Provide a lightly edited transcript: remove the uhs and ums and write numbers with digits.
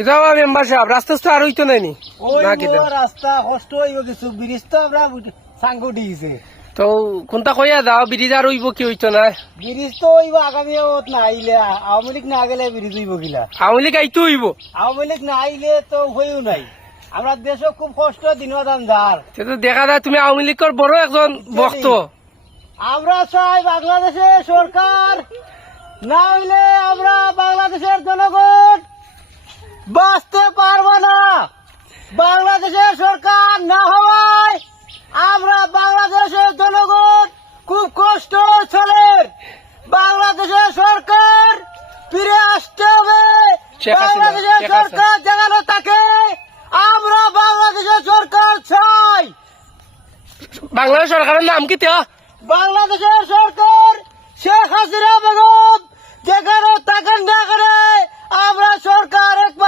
কিতাব মেম্বার সাহেব রাস্তা তো আর হইতো নাইনি ওই না কিতাব রাস্তা কষ্ট হইব কিছু ব্রিজ তো আমরা সাঙ্গ দিয়েছে তো কোনটা কইয়া দাও ব্রিজ আর হইব কি হইতো না ব্রিজ তো হইব আগামী না আইলে আওয়ামী লীগ না গেলে ব্রিজ হইব কিলা আওয়ামী লীগ আইতো হইব আওয়ামী লীগ না আইলে তো হইও নাই আমরা দেশও খুব কষ্ট দিনদান যার সে তো দেখা যায় তুমি আওয়ামী লীগের বড় একজন ভক্ত আমরা চাই বাংলাদেশের সরকার না হইলে আমরা বাংলাদেশের জনগণ বাঁচতে পারবো না বাংলাদেশের সরকার না হওয়ায় আমরা বাংলাদেশের জনগণ খুব কষ্ট চলে বাংলাদেশের সরকার ফিরে আসতে হবে শেখ হাসিনা, বাংলাদেশের শেখ হাসিনা। সরকার জানানো থাকে আমরা বাংলাদেশের সরকার চাই বাংলাদেশ সরকারের নাম কি তা বাংলাদেশের সরকার শেখ হাসিনা বেগম যেখানে থাকেন না করে আমরা সরকার একবার